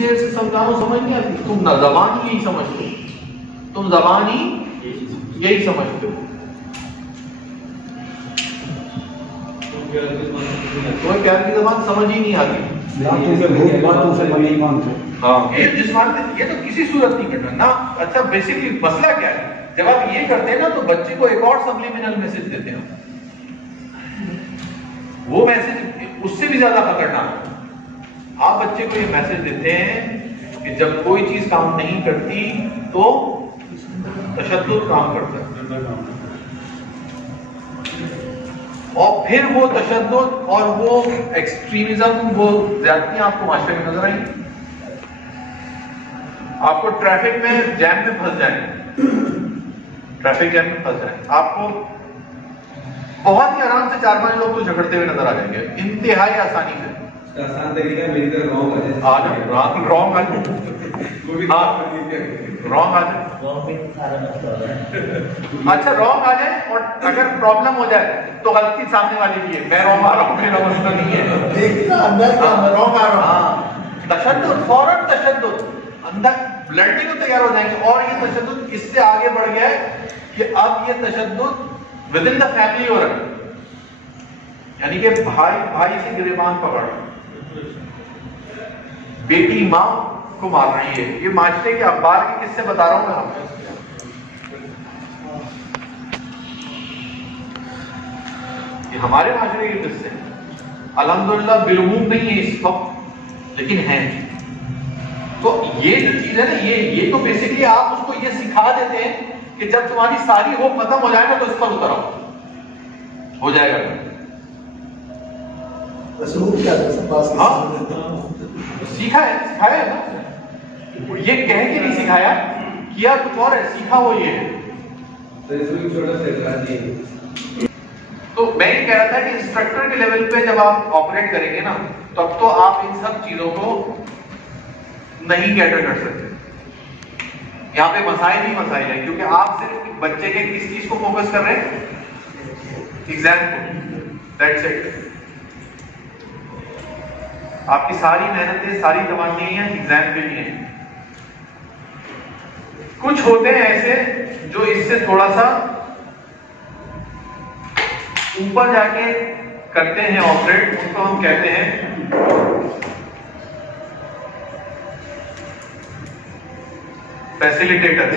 देर से समझा रहा हूं, समझ नहीं आती? तुम न ज़बान ही यही समझते हो, तुम ज़बान ही यही समझते हो। तुम्हें प्यार की ज़बान समझ ही नहीं आती। हाँ, ये जिस्मानी, ये तो किसी सूरत नहीं करना ना। अच्छा, बेसिकली मसला क्या है? जब आप ये करते हैं ना तो बच्चे को एक और सबलिमिनल मैसेज देते हैं। वो मैसेज उससे भी ज्यादा खतरनाक है। आप बच्चे को ये मैसेज देते हैं कि जब कोई चीज काम नहीं करती तो तशद्दुद काम करता है, और फिर वो तशद्दुद और वो एक्सट्रीमिज्म, वो ज्यादतियां आपको माशरे में नजर आएंगी। आपको ट्रैफिक में जैम में फंस जाएंगे, ट्रैफिक जैम में फंस जाएंगे, आपको बहुत ही आराम से 4-5 लोग तो झगड़ते हुए नजर आ जाएंगे, इंतहाई आसानी से। आसान तरीका मेरी तरह रॉन्ग आ जाए, रॉन्ग आ जाए, रॉन्ग आ जाए, अच्छा रॉन्ग आ जाए, और अगर प्रॉब्लम हो जाए तो गलती सामने वाले की है, मैं रॉन्ग आ रहा हूँ, मेरा मसला नहीं है, रॉन्ग आ रहा हूँ। तशद्दुद, फौरन तशद्दुद, अंदर लड़ने को तैयार हो जाएंगे। और ये तशद्दुद इससे आगे बढ़ गया है कि अब ये तशद्दुद विद इन द फैमिली हो रहा है, यानी कि भाई भाई से गिरेबान पकड़, बेटी मां को मार रही है। ये माशरे के अखबार के किस्से बता रहा हूं मैं आपको। ये हमारे माशरे के किस्से अल्हम्दुलिल्लाह बिलूम नहीं है इस वक्त, लेकिन हैं। तो ये जो चीज है ना, ये तो बेसिकली आप उसको ये सिखा देते हैं कि जब तुम्हारी सारी होप खत्म हो जाए ना तो इस पर उतर आओ, हो जाएगा। हाँ, सिखाया है ना, ये कह के नहीं सिखाया, किया कुछ और है, सीखा वो ये है। तो मैं ये कह रहा था कि इंस्ट्रक्टर के लेवल पे जब आप ऑपरेट करेंगे ना, तब तो आप इन सब चीजों को नहीं कैटर कर सकते। यहाँ पे मसाइल ही मसाइल है, क्योंकि आप सिर्फ बच्चे के किस चीज को फोकस कर रहे हैं? एग्जाम को, दैट्स इट। आपकी सारी मेहनतें, सारी तवज्जों एग्जाम के लिए हैं। कुछ होते हैं ऐसे जो इससे थोड़ा सा ऊपर जाके करते हैं ऑपरेट, उनको हम कहते हैं फैसिलिटेटर।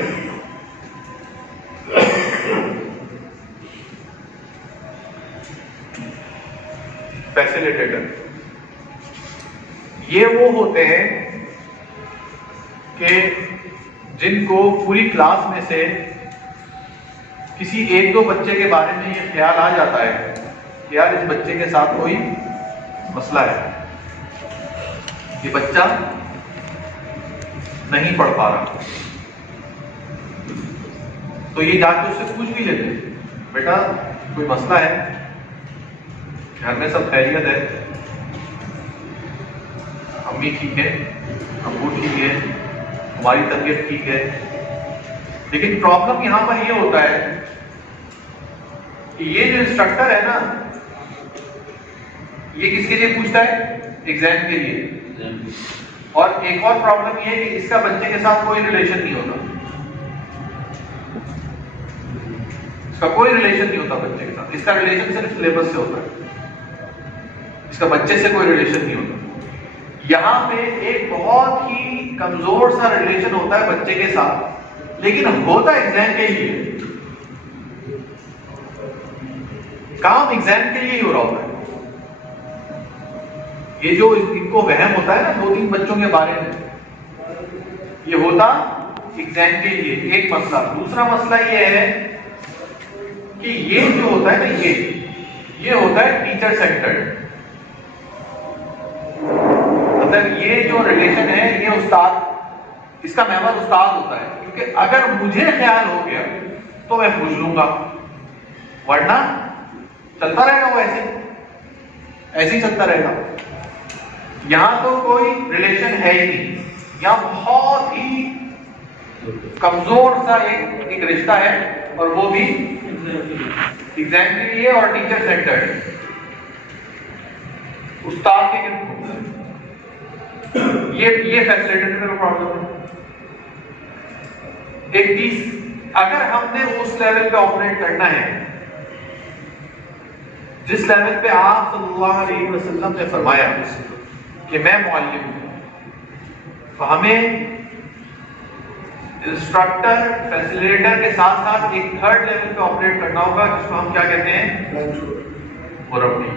फैसिलिटेटर ये वो होते हैं कि जिनको पूरी क्लास में से किसी 1-2 बच्चे के बारे में ये ख्याल आ जाता है कि यार इस बच्चे के साथ कोई मसला है, ये बच्चा नहीं पढ़ पा रहा, तो ये जाके उससे पूछ भी लेते, बेटा कोई मसला है, घर में सब खैरियत है, अम्मी ठीक है, अब्बू ठीक है, हमारी तबीयत ठीक है। लेकिन प्रॉब्लम यहां पर ये होता है कि ये जो इंस्ट्रक्टर है ना, ये किसके लिए पूछता है? एग्जाम के लिए। और एक और प्रॉब्लम ये है कि इसका बच्चे के साथ कोई रिलेशन नहीं होता, इसका कोई रिलेशन नहीं होता बच्चे के साथ, इसका रिलेशन सिर्फ सिलेबस से होता है, इसका बच्चे से कोई रिलेशन नहीं होता। यहां पे एक बहुत ही कमजोर सा रिलेशन होता है बच्चे के साथ, लेकिन होता एग्जाम के लिए, काम एग्जाम के लिए ही हो रहा होता है। ये जो इनको वहम होता है ना 2-3 बच्चों के बारे में, ये होता एग्जाम के लिए, एक मसला। दूसरा मसला ये है कि ये जो होता है ना, ये होता है टीचर सेंटर्ड। मतलब ये जो रिलेशन है, ये उस्ताद, इसका मेंबर उस्ताद होता है, क्योंकि अगर मुझे ख्याल हो गया तो मैं पूछ लूंगा, वरना चलता रहेगा वो ऐसे ही चलता रहेगा। यहां तो कोई रिलेशन है ही नहीं, यहां बहुत ही कमजोर सा एक रिश्ता है, और वो भी एग्जाम के लिए और टीचर सेंटर्ड, उस्ताद के ये फैसिलिटेटर का प्रॉब्लम है। एक चीज, अगर हमने उस लेवल पे ऑपरेट करना है जिस लेवल पे आप सल्लल्लाहु अलैहि वसल्लम ने फरमाया कि मैं मुअल्लिम हूं, तो हमें इंस्ट्रक्टर फैसिलिटेटर के साथ साथ एक थर्ड लेवल पे ऑपरेट करना होगा, जिसको हम क्या कहते हैं, मुरब्बी।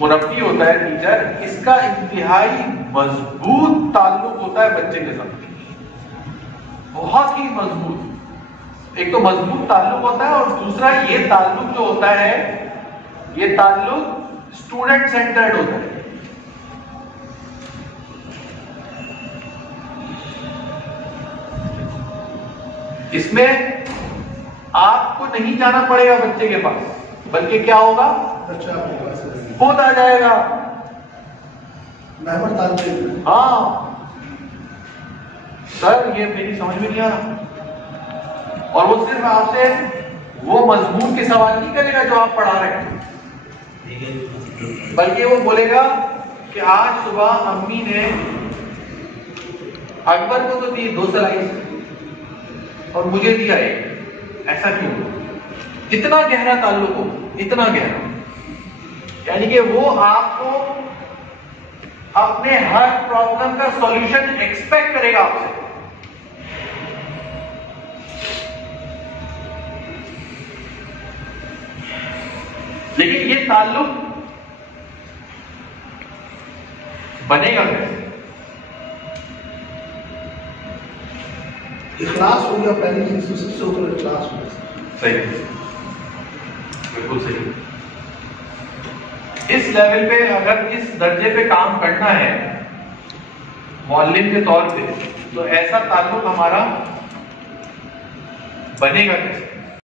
मुरब्बी होता है टीचर, इसका इंतहाई मजबूत ताल्लुक होता है बच्चे के साथ, बहुत ही मजबूत। एक तो मजबूत ताल्लुक होता है और दूसरा ये ताल्लुक जो होता है, ये ताल्लुक स्टूडेंट सेंटर्ड होता है। इसमें आपको नहीं जाना पड़ेगा बच्चे के पास, बल्कि क्या होगा, खुद आ जाएगा। हाँ सर, ये मेरी समझ में नहीं आ रहा, और वो सिर्फ आपसे वो मजमून के सवाल नहीं करेगा जो आप पढ़ा रहे हैं, बल्कि वो बोलेगा कि आज सुबह अम्मी ने अकबर को तो दी 2 स्लाइस और मुझे दिया 1, ऐसा क्यों? इतना गहरा ताल्लुक हो, इतना गहरा, यानी कि वो आपको अपने हर प्रॉब्लम का सॉल्यूशन एक्सपेक्ट करेगा आपसे। लेकिन ये ताल्लुक बनेगा कैसे? इखलास हो गया पहली चीज, तो सबसे ऊपर इखलास हो गया। सही, बिल्कुल सही। इस लेवल पे अगर इस दर्जे पे काम करना है मुअल्लिम के तौर पे, तो ऐसा ताल्लुक हमारा बनेगा कैसे?